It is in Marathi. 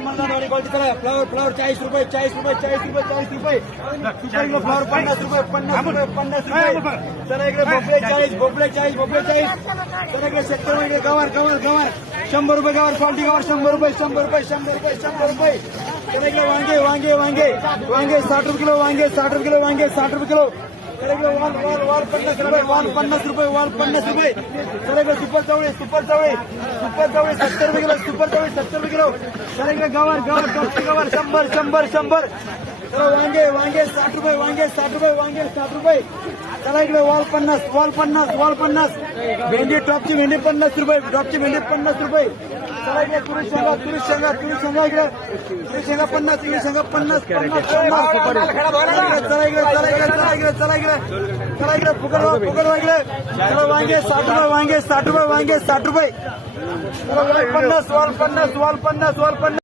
मलनाडवाडी क्वालिटी चला फ्लावर फ्लावर चाळीस रुपये चाळीस रुपये चाळीस रुपये चाळीस रुपये. फ्लावर पन्नास रुपये पन्नास रुपये पन्नास रुपये. चला इकडे भोपळे चाळीस. भोपळे चाळीस भोपळे चाळीस. चला इकडे शेतकरी इकडे गवार गवार गवार. शंभर रुपये गवार क्वालिटी गवार शंभर रुपये शंभर रुपये शंभर रुपये शंभर रुपये. चला इकडे वांगे वांगे वांगे. वांगे साठ रुपये किलो वांगे साठ रुपये किलो वांगे साठ रुपये किलो. चला वाल वाल वाल पन्नास रुपये वाल पन्नास रुपये वाल पन्नास रुपये चला सुपर चवळे सुपर चवळे सुपर चवळे सत्तर रुपये किलो सुपर चवळे सत्तर रुपये किलो चला गवार गवार टॉपचे गवार शंभर शंभर शंभर चला वांगे वांगे साठ रुपये वांगे साठ रुपये वांगे साठ रुपये चला इकडे वाल पन्नास वाल पन्नास वाल पन्नास भेंडी टॉपची भेंडी पन्नास रुपये टॉपची भेंडी पन्नास रुपये तुरी शेंगा तुरी शेंगा तुरी शेंगा इकडे. तुरी शेंगा पन्नास तुरी शेंगा पन्नास पन्नास पन्नास. चला इकडे चला इकडे चला इकडे चला इकडे. चला इकडे फुकट फुकट इकडे. चला वांगे साठ रुपये वांगे साठ रुपये वांगे साठ रुपये. पन्नास वाल पन्नास वाल पन्नास वाल पन्नास.